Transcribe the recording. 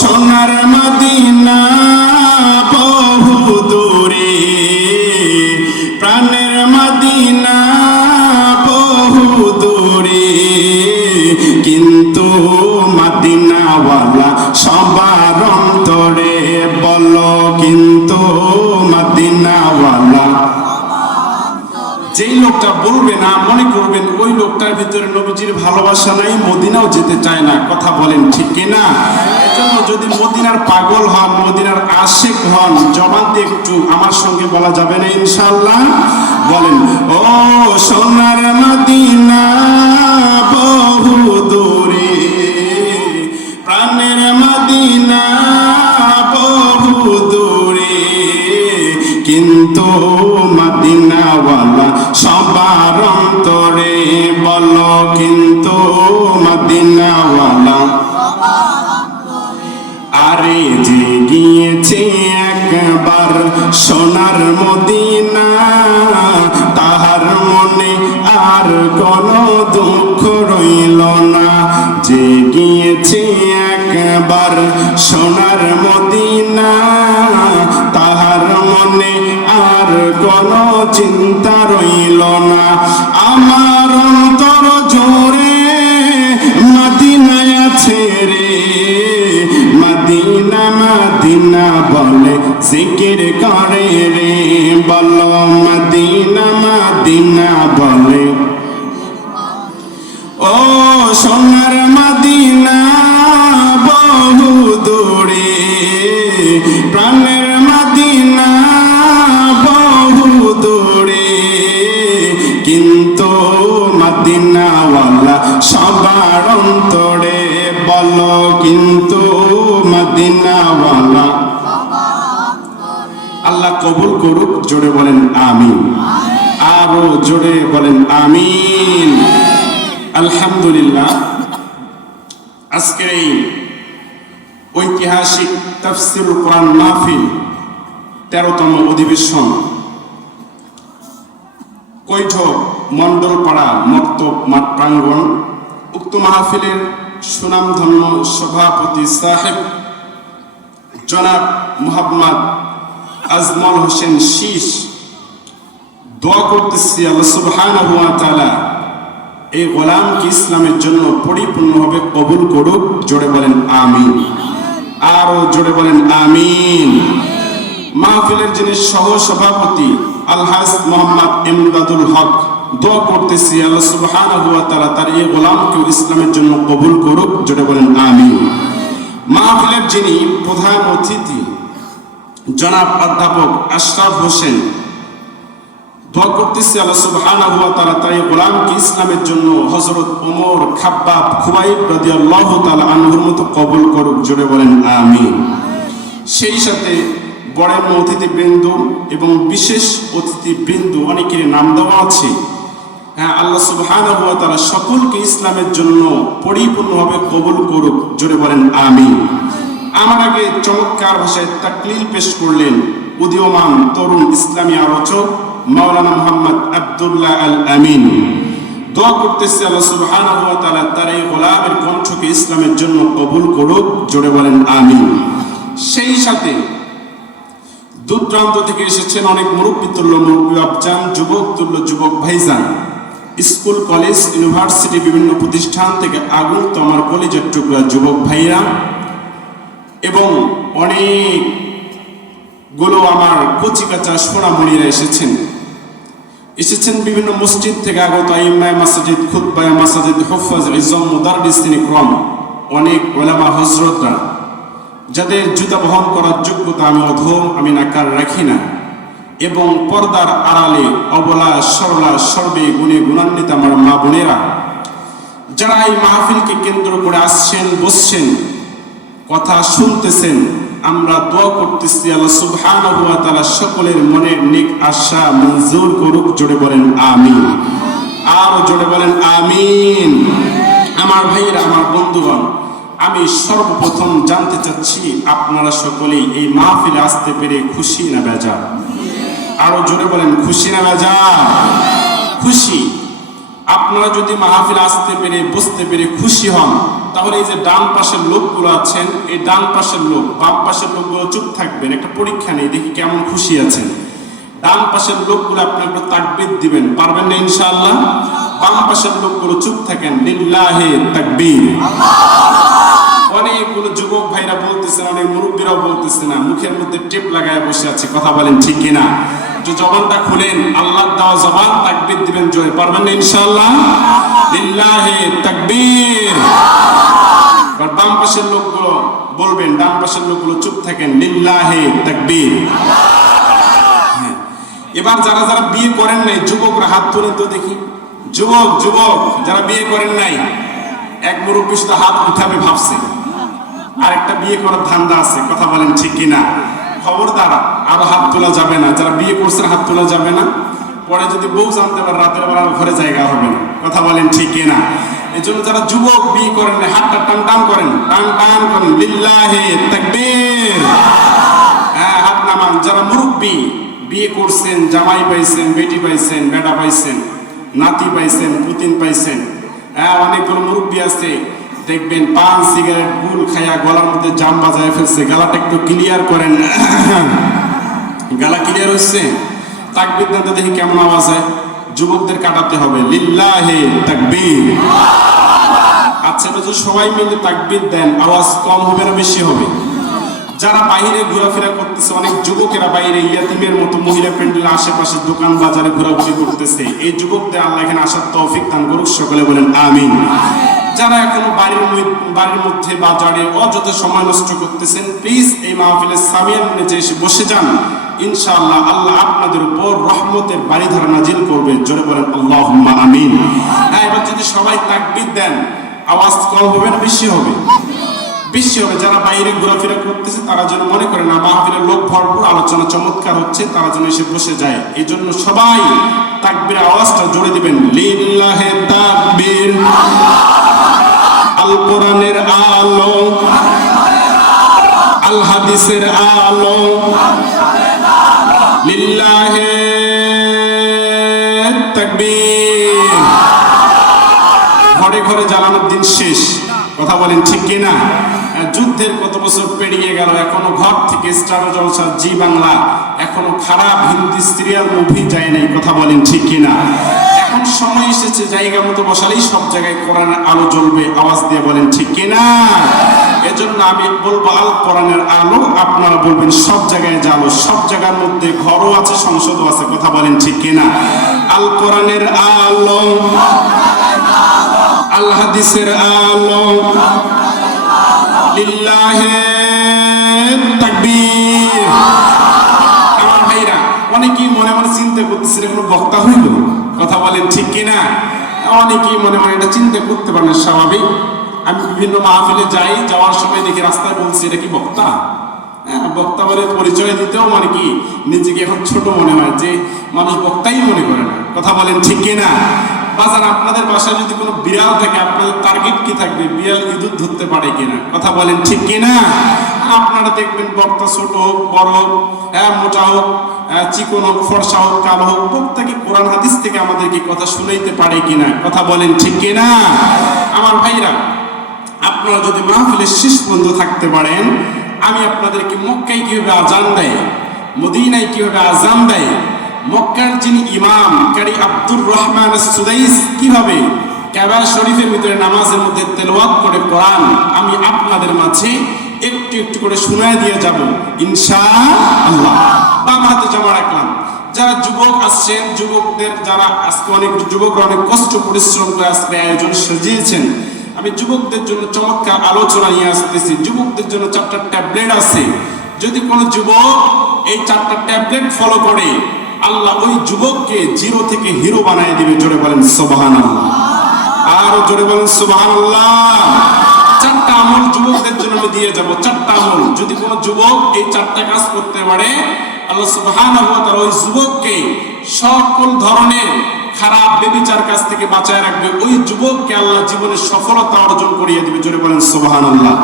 সোনার মদিনা বহু দূরে, প্রাণের মদিনা বহু দূরে, কিন্তু মদিনাওয়ালা সবার অন্তরে। বলো কিন্তু মদিনাওয়ালা। যেই লোকটা বলবে না, মনে করবেন ওই লোকটার ভিতরে নবীজির ভালোবাসা নাই, মদিনাও যেতে চায় না। কথা বলেন ঠিক কিনা? এজন্য যদি মদিনার পাগল হন, মদিনার আশিক হন, জবান দিয়ে একটু আমার সঙ্গে বলা যাবে না ইনশাআল্লাহ? বলেন, ও সোনার মদিনা বহু দূরে, প্রাণের মদিনা বহু দূরে, কিন্তু মদিনাওয়ালা সবার অন্তরে। বলো কিন্তু মদিনাওয়ালা। আরে যে গিয়েছে একবার সোনার মদিনা, তাহার মনে আর কোনো দুঃখ রইল না। যে গিয়েছে একবার সোনার মদিনা, তাহার মনে আর কোনো চিন্তা রইল না। আমার অন্তর জোরে মদিনায় আছে রে, মদিনা মদিনা বলে জিকির করে রে। বলো মদিনা মদিনা বলে। ও সোনার মদিনা বহু দূরে, প্রাণের মদিনা বহু দূরে, কিন্তু মদিনাওয়ালা সবার অন্তরে। বলো কিন্তু মদিনাওয়ালা। আল্লাহ কবুল করুক। জোরে বলেন আমিন। আরো জোরে বলেন আমিন। আলহামদুলিল্লাহ। আজকের এই ঐতিহাসিক তাফসীরুল কোরআন মাহফিল 13তম অধিবেশন কৈঠক মণ্ডলপাড়া মক্তব মাঠ প্রাঙ্গণ। উক্ত মাহফিলের সুনামধন্য সভাপতি সাহেব জনাব মুহাম্মদ আজমল হোসেন শীষ, দোয়া করতেছি আল্লাহ সুবহানাহু ওয়া তাআলা এই গোলামকে ইসলামের জন্য পরিপূর্ণভাবে কবুল করুক। জোরে বলেন আমিন। আরো জোরে বলেন আমিন। মাহফিলের যিনি সহ সভাপতি আলহাজ মোহাম্মদ ইমদাদুল হক, দোয়া করতেছি আল্লাহ সুবহানাহু ওয়া তাআলা তার এই গোলামকে ইসলামের জন্য কবুল করুক। জোরে বলেন আমিন। মাহফিলের যিনি প্রধান অতিথি জনাব অধ্যাপক আশরাফ হোসেন, দোয়া করতেছি আল্লাহ সুবহানাহু ওয়া তাআলা তার এই গোলামকে ইসলামের জন্য হযরত ওমর খাব্বাব খুবাইব রাদিয়াল্লাহু তাআলা আনহুর মতো কবুল করুক। জোরে বলেন আমিন। সেই সাথে বরেণ্য অতিথিবৃন্দ এবং বিশেষ অতিথিবৃন্দ অনেকের নাম দেওয়া আছে। হ্যাঁ, আল্লাহ সুবহানাহু ওয়া তাআলা সকলকে ইসলামের জন্য পরিপূর্ণভাবে কবুল করুক। জোরে বলেন আমিন। আমার আগে চমৎকার ভাষায় তাকলিল পেশ করলেন উদীয়মান তরুণ ইসলামী আলোচক মাওলানা মুহাম্মদ আব্দুল্লাহ আল আমিন। দোয়া করতেছি আল্লাহ সুবহানাহু ওয়া তাআলা তার এই গোলামের কণ্ঠকে ইসলামের জন্য কবুল করুক। জোরে বলেন আমিন। সেই সাথে দূর প্রান্ত থেকে এসেছেন অনেক মুরব্বী তুল্য মুরব্বী আবজান, যুবক তুল্য যুবক ভাইজান, স্কুল কলেজ ইউনিভার্সিটি বিভিন্ন প্রতিষ্ঠান থেকে আগত আমার কলেজের টুকরা যুবক ভাইরা, এবং অনেকগুলো আমার কচিকাচা সোনামণিরা এসেছেন বিভিন্ন মসজিদ থেকে আগত আইম্মায়ে মাসাজিদ, খুতবায়ে মাসাজিদ, হুফাজ, ইজ্জম, মুদাররিসিন ইকরাম, অনেক উলামা হযরতরা, যাদের জুতা বহন করার যোগ্যতা আমি অধম, আমি নাকার রাখি না, এবং পর্দার আড়ালে অবলা সরলা সর্বে গুণে গুণান্বিত আমার মা বোনেরা, যারা এই মাহফিলকে কেন্দ্র করে আসছেন, বসছেন, কথা শুনতেছেন, আমরা দোয়া করতেছি আল্লাহ সুবহানাহু ওয়া তাআলা সকলের মনের নেক আশা মঞ্জুর করুক। জোরে বলেন আমিন। আর জোরে বলেন আমিন। আমার ভাইয়েরা, আমার বন্ধুগণ, আমি সর্বপ্রথম জানতে চাচ্ছি আপনারা সকলেই এই মাহফিলে আসতে পেরে খুশি না বেজার? আরো জোরে বলেন খুশি না বেজার? খুশি। আপনারা যদি মাহফিল আসতে পেরে বসতে পেরে খুশি হন, তাহলে এই যে ডান পাশের লোকগুলো আছেন, এই ডান পাশের লোক বাম পাশের লোকগুলো চুপ থাকবেন, একটা পরীক্ষা নেই, দেখি কেমন খুশি আছেন। ডান পাশের লোকগুলো আপনি একটু তাকবীর দিবেন, পারবেন না ইনশাআল্লাহ? বাম পাশের লোকগুলো চুপ থাকেন, লিল্লাহি তাকবীর। অনেকগুলো যুবক ভাইরা বলতেছেন, অনেক মুরব্বীরাও বলতেছে না, মুখের মধ্যে টেপ লাগায় বসে আছে, কথা বলেন ঠিক কিনা? যে জবানটা খুলেন, আল্লাহর দেওয়া জবান, তাকবীর দিবেন জোরে, পারবেন না ইনশাআল্লাহ? লিল্লাহি তাকবীর। আর বাম পাশের লোকগুলো বলবেন, ডান পাশের লোকগুলো চুপ থাকেন, লিল্লাহি তাকবীর। এবার যারা যারা বিয়ে করেন নাই যুবকরা হাত তোলেন তো দেখি। যুবক যুবক যারা বিয়ে করেন নাই, এক মুরব্বী শুধু হাত উঠাবে ভাবছে, আর একটা বিয়ে করার ধান্দা আছে, কথা বলেন ঠিক কিনা? খবরদার, আরো হাত তোলা যাবে না, যারা বিয়ে করছেন হাত তোলা যাবে না, পরে যদি বউ জানতে পারে রাতের বেলা ঘরে জায়গা হবে না, কথা বলেন ঠিক কিনা? এই জন্য যারা যুবক বিয়ে করেন নাই, হাতটা টান টান করেন, টান টান করেন, লিল্লাহি তাকবীর। হ্যাঁ, হাত নামান। যারা মুরব্বী বিয়ে করছেন, জামাই পাইছেন, বেটি পাইছেন, বেটা পাইছেন, নাতি পাইছেন, পুতিন পাইছেন, হ্যাঁ, অনেকগুলো মুরব্বী আছে, দেখবেন পান সিগারেট গুল খাইয়া গলার মধ্যে জাম বাজায় ফেলছে, গালাটা একটু ক্লিয়ার করেন। গালা ক্লিয়ার হচ্ছে? তাকবীর দেন তো দেখি কেমন আওয়াজ হয়। যুবকদের কাটাতে হবে, লিল্লাহি তাকবীর। আচ্ছা, যদি সবাই মিলে তাকবীর দেন, আওয়াজ কম হবে না বেশি হবে? যারা বাইরে ঘোরাফেরা করতেছে, অনেক যুবকেরা বাইরে ইয়াতিমের মতো মহিলা প্যান্ডেলের আশেপাশে দোকান বাজারে ঘোরাঘুরি করতেছে, এই যুবকদের আল্লাহ এখানে আসার তৌফিক দান করুক, সকলে বলেন আমিন। যারা এখনো বাড়ির মধ্যে বাজারে অযথা সময় নষ্ট করতেছেন, প্লিজ এই মাহফিলের সামিয়ার নিচে এসে বসে যান, ইনশাআল্লাহ আল্লাহ আপনাদের উপর রহমতের বাড়িধারা নাজিল করবে, জোরে বলেন আল্লাহুম্মা আমিন। হ্যাঁ, এবার যদি সবাই তাকবীর দেন, আওয়াজ কম হবে না বেশি হবে? বেশি হবে। যারা বাইরে ঘোরাফেরা করতেছে তারা যেন মনে করে না মাহফিলের লোক ভরপুর, আলোচনা চমৎকার হচ্ছে, তারা যেন এসে বসে যায়। এই জন্য সবাই তাকবীর আওয়াজটা জোরে দিবেন, লিল্লাহি তাকবীর। আল কোরআনের আলো, আল হাদিসের আলো, লিল্লাহি তাকবীর। ঘরে ঘরে জ্বালানোর দিন শেষ, কথা বলেন ঠিক কিনা? যুদ্ধের কত বছর পেরিয়ে গেল, এখনো ঘর থেকে স্টার জলসা, জি বাংলা, এখনো খারাপ হিন্দি সিরিয়াল মুভি যায় নাই, কথা বলেন ঠিক কিনা? এখন সময় এসেছে, জায়গা মতো বসালেই সব জায়গায় কোরআনের আলো জ্বলবে, আওয়াজ দিয়ে বলেন ঠিক কিনা? এজন্য আমি বলবো আল কোরআনের আলো, আপনারা বলবেন সব জায়গায় জালো, সব জায়গার মধ্যে ঘরও আছে, সংসদও আছে, কথা বলেন ঠিক কিনা? আল কোরআনের আলো, আল হাদিসের আলো, লিল্লাহি তাকবীর। আমার ভাইরা, অনেকেই মনে মনে চিন্তা করতেছে কোনো বক্তা হইল, কথা বলেন ঠিক কিনা? অনেকেই মনে মনে এটা চিন্তা করতে পারেন, স্বাভাবিক। আমি বিভিন্ন মাহফিলে যাই, যাওয়ার সময় দেখি রাস্তায় বলছি এটা কি বক্তা? হ্যাঁ, বক্তা বলে পরিচয় দিতেও মানে কি নিজেকে এখন ছোট মনে হয়, যে মানুষ বক্তাই মনে করে না, কথা বলেন ঠিক কিনা? বাজার আপনাদের বাসায় যদি কোনো বিড়াল থাকে, আপনাদের টার্গেট কি থাকবে? বিড়াল ইঁদুর ধরতে পারে কিনা, কথা বলেন ঠিক কিনা? আপনারা দেখবেন বক্তা ছোট হোক বড় হোক, মোটা হোক চিকন হোক, ফর্সা হোক কালো হোক, প্রত্যেকে কোরআন হাদিস থেকে আমাদেরকে কথা শুনাইতে পারে কিনা, কথা বলেন ঠিক কিনা? আমার ভাইরা, আপনারা যদি মাহফিলের শেষ পর্যন্ত থাকতে পারেন, আমি আপনাদেরকে মক্কায় কিভাবে আজান দেয়, মদিনায় কিভাবে আজান দেয়, মক্কার যিনি ইমাম কারি আব্দুর রহমান সুদাইস কিভাবে কাবা শরীফের ভিতরে নামাজের মধ্যে তেলাওয়াত করে কোরআন, আমি আপনাদের মাঝে একটু একটু করে শোনায় দিয়ে যাব ইনশাআল্লাহ। বাম হাতে জমা রাখলাম। যারা যুবক আসছেন, যুবকদের যারা আজকে অনেক যুবকরা অনেক কষ্ট পরিশ্রম করে আজকে আয়োজন সাজিয়েছেন, আমি যুবকদের জন্য চমৎকার আলোচনা নিয়ে আসতেছি। যুবকদের জন্য 4টা ট্যাবলেট আছে। যদি কোনো যুবক এই 4টা ট্যাবলেট ফলো করে, আল্লাহ ওই যুবককে জিরো থেকে হিরো বানিয়ে দিবে, জোরে বলেন সুবহানাল্লাহ। আরো জোরে বলেন সুবহানাল্লাহ। 4টা আমল যুবকদের জন্য আমি দিয়ে যাব, 4টা আমল। যদি কোনো যুবক এই 4টা কাজ করতে পারে, আল্লাহ সুবহানাহু ওয়া তাআলা ওই যুবককে সকল ধরনের খারাপ বেবিচার কাছ থেকে বাঁচায় রাখবে। ওই যুবককে আল্লাহ জীবনে সফলতা অর্জন করিয়ে দিবে, জোরে বলেন সুবহানাল্লাহ।